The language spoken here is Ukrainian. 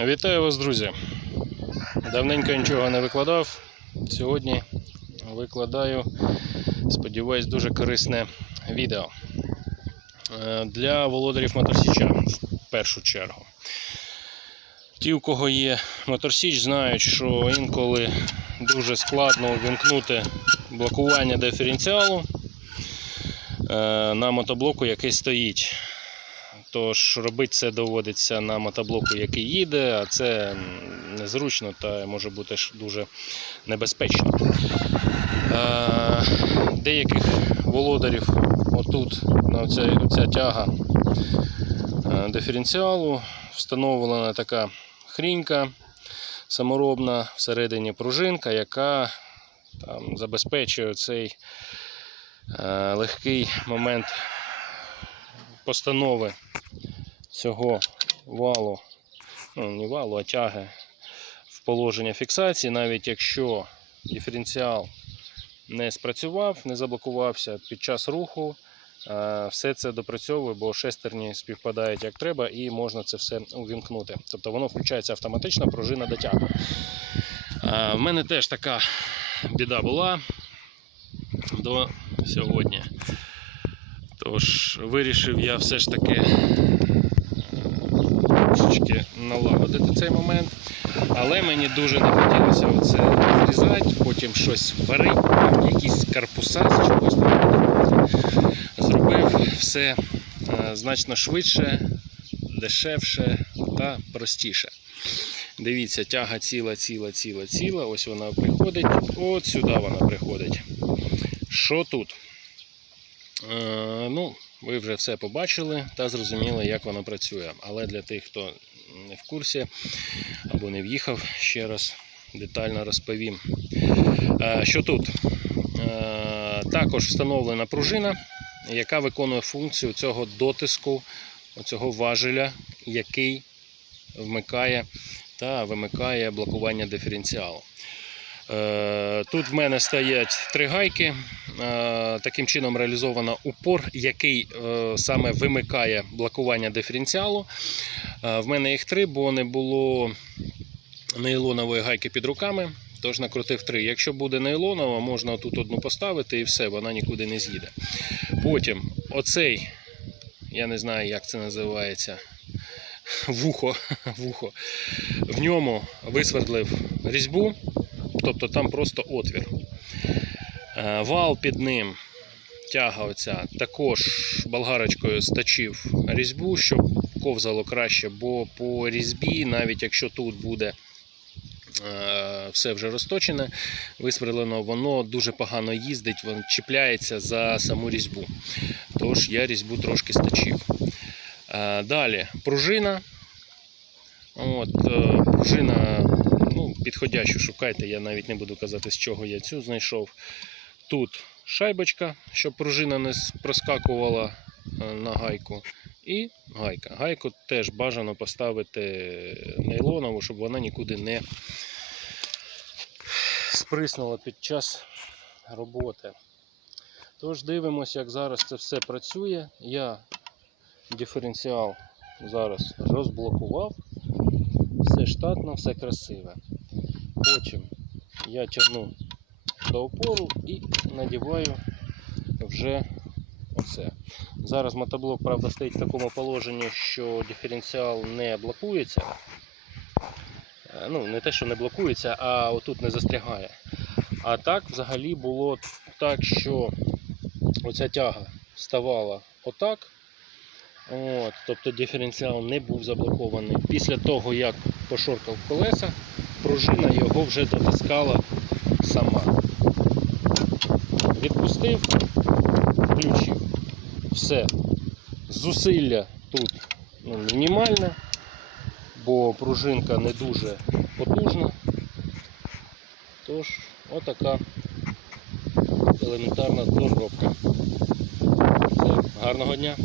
Вітаю вас, друзі! Давненько нічого не викладав. Сьогодні викладаю, сподіваюсь, дуже корисне відео Е, для володарів моторсіча в першу чергу. Ті, у кого є моторсіч, знають, що інколи дуже складно увімкнути блокування диференціалу е, на мотоблоку, який стоїть. Тож робити це доводиться на мотоблоку, який їде, а це незручно та може бути дуже небезпечно. Е, Деяких володарів отут оця, оця тяга е, диференціалу встановлена така хрінька саморобна, всередині пружинка, яка там, забезпечує цей е, легкий момент постанови цього валу, ну не валу, а тяги в положення фіксації, навіть якщо диференціал не спрацював, не заблокувався під час руху, е, все це допрацьовує, бо шестерні співпадають як треба, і можна це все увімкнути. Тобто воно включається автоматично, пружина дотягує. Е, В мене теж така біда була до сьогодні. Тож вирішив я все ж таки е, трошечки налагодити цей момент. Але мені дуже не хотілося оце зрізати, потім щось варити, якісь карпуса з чогось. Зробив все е, значно швидше, дешевше та простіше. Дивіться, тяга ціла, ціла, ціла, ціла. Ось вона приходить. От сюди вона приходить. Що тут? Е, ну, ви вже все побачили та зрозуміли, як воно працює. Але для тих, хто не в курсі або не в'їхав, ще раз детально розповім. Е, що тут? Е, також встановлена пружина, яка виконує функцію цього дотиску, цього важеля, який вмикає та вимикає блокування диференціалу. Тут в мене стоять три гайки. Е, Таким чином реалізовано упор, який е, саме вимикає блокування диференціалу. Е, В мене їх три, бо не було нейлонової гайки під руками. Тож накрутив три. Якщо буде нейлонова, можна тут одну поставити і все, вона нікуди не з'їде. Потім оцей, я не знаю, як це називається. Вухо, вухо. В ньому висвердлив різьбу, тобто там просто отвір. Е, Вал під ним, тяга оця, також болгарочкою сточив різьбу, щоб ковзало краще, бо по різьбі, навіть якщо тут буде е, все вже розточене, висверлено, воно дуже погано їздить, воно чіпляється за саму різьбу. Тож я різьбу трошки сточив. Е, Далі пружина. От, пружина ну, підходящу шукайте, я навіть не буду казати, з чого я цю знайшов. Тут шайбочка, щоб пружина не проскакувала е, на гайку. І гайка. Гайку теж бажано поставити нейлонову, щоб вона нікуди не сприснула під час роботи. Тож дивимося, як зараз це все працює. Я диференціал зараз розблокував. Все штатно, все красиве. Потім я тягну до опору і надіваю вже оце. Зараз мотоблок, правда, стоїть в такому положенні, що диференціал не блокується. Е, Ну, не те, що не блокується, а отут не застрягає. А так взагалі було так, що оця тяга ставала отак. От, тобто диференціал не був заблокований. Після того, як пошоркав колеса, пружина його вже дотискала сама. Відпустив, включив. Все. Зусилля тут ну, мінімальне, бо пружинка не дуже потужна. Тож, отака елементарна розробка. Все, гарного дня!